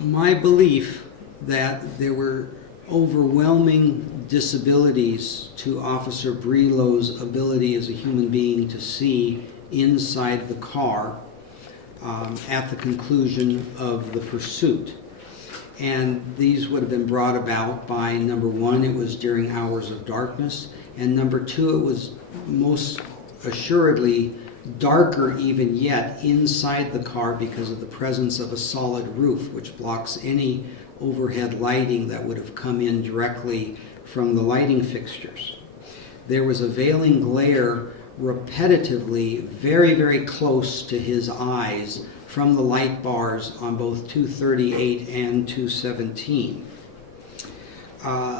my belief that there were overwhelming disabilities to Officer Brelo's ability as a human being to see inside the car at the conclusion of the pursuit. And these would have been brought about by, number one, it was during hours of darkness, and number two, it was most assuredly darker even yet inside the car because of the presence of a solid roof, which blocks any overhead lighting that would have come in directly from the lighting fixtures. There was a veiling glare repetitively very, very close to his eyes from the light bars on both 238 and 217.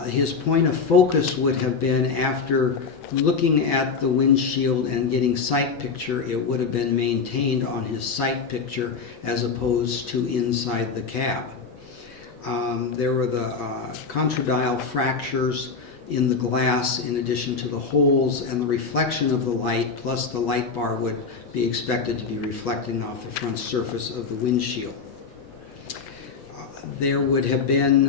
His point of focus would have been, after looking at the windshield and getting sight picture, it would have been maintained on his sight picture as opposed to inside the cab. There were the contradial fractures in the glass in addition to the holes, and the reflection of the light, plus the light bar would be expected to be reflecting off the front surface of the windshield. There would have been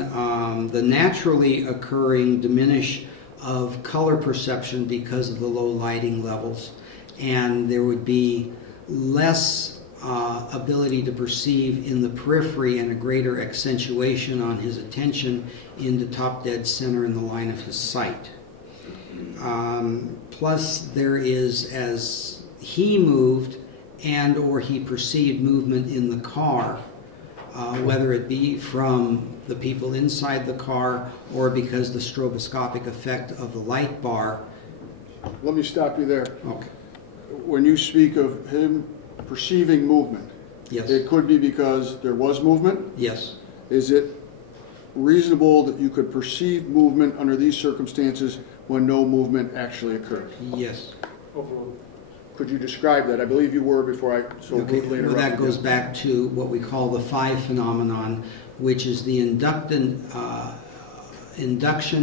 the naturally occurring diminish of color perception because of the low lighting levels, and there would be less ability to perceive in the periphery and a greater accentuation on his attention into top dead center in the line of his sight. Plus there is, as he moved and or he perceived movement in the car, whether it be from the people inside the car or because the stroboscopic effect of the light bar. Let me stop you there. Okay. When you speak of him perceiving movement, Yes. it could be because there was movement? Yes. Is it reasonable that you could perceive movement under these circumstances when no movement actually occurred? Yes. Could you describe that? I believe you were before I so Okay. rudely Well, interrupted that goes you. back to what we call the 5 phenomenon, which is the induction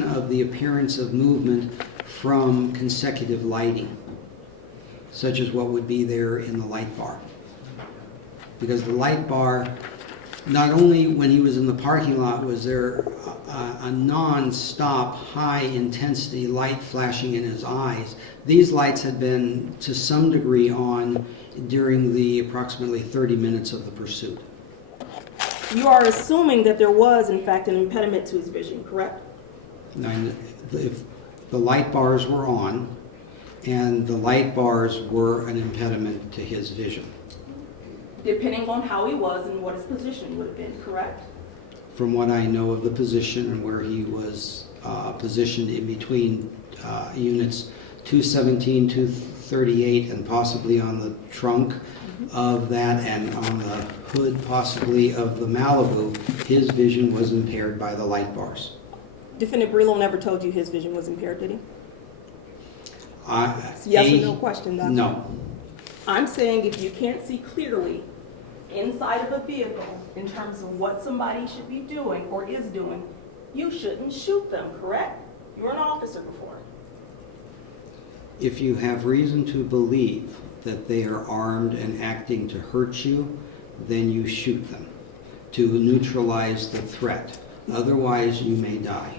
of the appearance of movement from consecutive lighting, such as what would be there in the light bar. Because the light bar, not only when he was in the parking lot was there a non-stop high-intensity light flashing in his eyes, these lights had been to some degree on during the approximately 30 minutes of the pursuit. You are assuming that there was, in fact, an impediment to his vision, correct? Now, if the light bars were on, and the light bars were an impediment to his vision. Depending on how he was and what his position would have been, correct? From what I know of the position and where he was positioned in between units 217, 238, and possibly on the trunk of that and on the hood possibly of the Malibu, his vision was impaired by the light bars. Defendant Brelo never told you his vision was impaired, did he? Yes or no question, Doctor? No. I'm saying if you can't see clearly inside of a vehicle in terms of what somebody should be doing or is doing, you shouldn't shoot them, correct? You were an officer before. If you have reason to believe that they are armed and acting to hurt you, then you shoot them to neutralize the threat. Otherwise, you may die.